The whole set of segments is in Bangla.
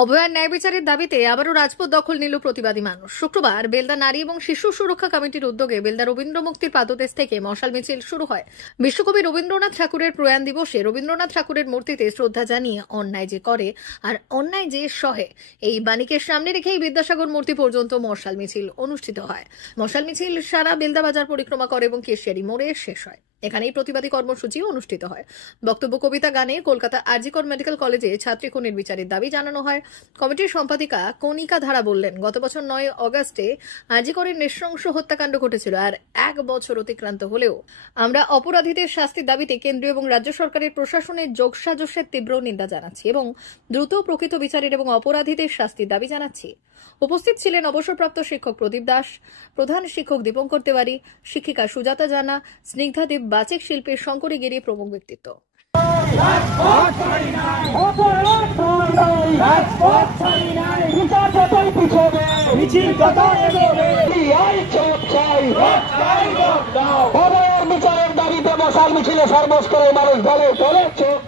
অভয়ার ন্যায় বিচারের দাবিতে আবারও রাজপথ দখল নিল প্রতিবাদী মানুষ। শুক্রবার বেলদা নারী এবং শিশু সুরক্ষা কমিটির উদ্যোগে বেলদা রবীন্দ্র মুক্তির পাদদেশ থেকে মশাল মিছিল শুরু হয়। বিশ্বকবি রবীন্দ্রনাথ ঠাকুরের প্রয়াণ দিবসে রবীন্দ্রনাথ ঠাকুরের মূর্তিতে শ্রদ্ধা জানিয়ে অন্যায় যে করে আর অন্যায় যে সহে, এই বাণীকে সামনে রেখেই বিদ্যাসাগর মূর্তি পর্যন্ত মশাল মিছিল অনুষ্ঠিত হয়। মশাল মিছিল সারা বেলদা বাজার পরিক্রমা করে এবং কেশিয়ারি মোড়ে শেষ হয়। এখানেই প্রতিবাদী কর্মসূচি অনুষ্ঠিত হয়। বক্তব্য, কবিতা, গানে কলকাতা আরজিকর মেডিকেল কলেজে ছাত্রী খুনের বিচারের দাবি জানানো হয়। কমিটির সম্পাদিকা কণিকা ধারা বললেন, গত বছর 9 অগস্টে আরজিকরের নৃশংস হত্যাকাণ্ড ঘটেছিল, আর 1 বছর অতিক্রান্ত হলেও আমরা অপরাধীদের শাস্তির দাবিতে কেন্দ্রীয় এবং রাজ্য সরকারের প্রশাসনের যোগসাজশের তীব্র নিন্দা জানাচ্ছি এবং দ্রুত প্রকৃত বিচারের এবং অপরাধীদের শাস্তির দাবি জানাচ্ছি। উপস্থিত ছিলেন অবসরপ্রাপ্ত শিক্ষক প্রদীপ দাস, প্রধান শিক্ষক দীপঙ্কর তেওয়ারি, শিক্ষিকা সুজাতা জানা, স্নিগ্ধা দেব, বাচিক শিল্পীর শঙ্করী গিরি প্রমুখ ব্যক্তিত্ব। বিচারের দাবিতে মশাল মিছিলে সর্বস্তরের মানুষ দলে দলে চোখ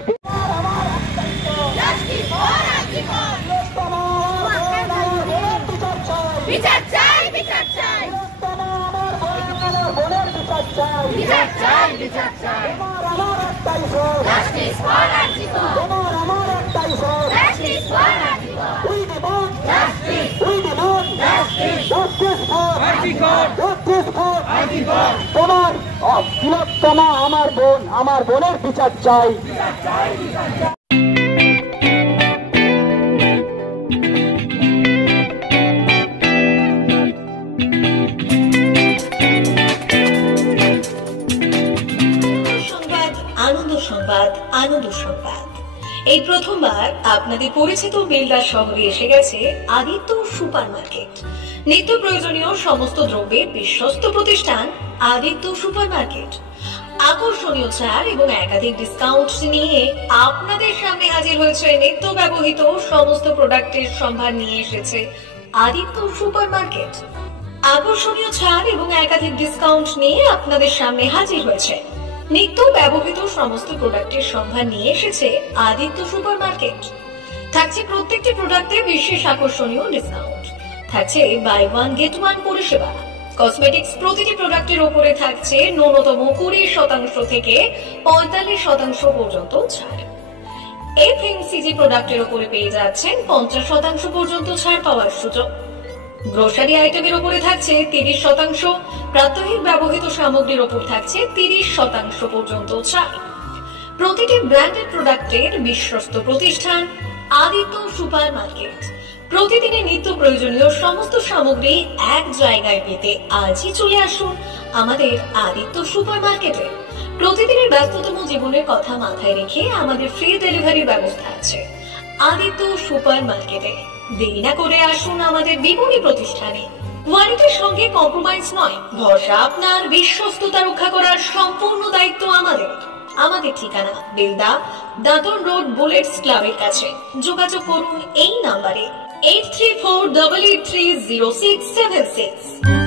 বিচার চাই, বিচার চাই, বিচার চাই, বিচার চাই, justice for RG Kar, justice for RG Kar, we demand justice, we demand justice, justice for RG Kar, justice for RG Kar. তোমার তিলোত্তমা আমার বোনের বিচার চাই, বিচার চাই, বিচার চাই। আনন্দ সংবাদ। এই প্রথমবার আপনাদের পরিচিত বেলদা শহরে এসে গেছে আদিত্য সুপার মার্কেট। নিত্য প্রয়োজনীয় সমস্ত দ্রব্যের বিশ্বস্ত প্রতিষ্ঠান আদিত্য সুপার মার্কেট। আকর্ষণীয় ছাড় এবং একাধিক ডিসকাউন্ট নিয়ে আপনাদের সামনে হাজির হয়েছে। নিত্য ব্যবহৃত সমস্ত প্রোডাক্টের সম্ভার নিয়ে এসেছে আদিত্য সুপার মার্কেট। আকর্ষণীয় ছাড় এবং একাধিক ডিসকাউন্ট নিয়ে আপনাদের সামনে হাজির হয়েছে। নিত্য ব্যবহৃত সমস্ত প্রোডাক্টের সম্ভার নিয়ে এসেছে আদিত্য সুপার মার্কেট। থাকছে প্রত্যেকটি প্রোডাক্টে বিশেষ আকর্ষণীয় ডিসকাউন্ট, থাকছে বাই ওয়ান গেট ওয়ান পরিষেবা। কসমেটিক্স প্রতিটি প্রোডাক্টের উপরে থাকছে ন্যূনতম 20% থেকে 45% পর্যন্ত ছাড়। এফএমসিজি প্রোডাক্টের উপরে পেয়ে যাচ্ছেন 50% পর্যন্ত ছাড় পাওয়ার সুযোগ। গ্রোসারি আইটেমের উপরে থাকছে 30%, প্রাত্যহিক ব্যবহৃত সামগ্রীর উপর থাকছে 30% পর্যন্ত ছাড়। প্রতিটি ব্র্যান্ডেড প্রোডাক্টের বিশ্বস্ত প্রতিষ্ঠান আদিত্য সুপার মার্কেট। প্রতিদিনের নিত্য প্রয়োজনীয় সমস্ত সামগ্রী এক জায়গায় পেতে আজই চলে আসুন আমাদের আদিত্য সুপার মার্কেটে। প্রতিদিনের ব্যস্ততম জীবনের কথা মাথায় রেখে আমাদের ফ্রি ডেলিভারির ব্যবস্থা আছে আদিত্য সুপার মার্কেটে। দেরি না করে আসুন আমাদের বিপণী প্রতিষ্ঠানে। কোয়ালিটির সঙ্গে কম্প্রোমাইজ নয়, ভরসা আপনার, বিশ্বস্ততা রক্ষা করার সম্পূর্ণ দায়িত্ব আমাদের। আমাদের ঠিকানা বেলদা দাদন রোড বুলেটস ক্লাবের কাছে। যোগাযোগ করুন এই নাম্বারে 8348830676।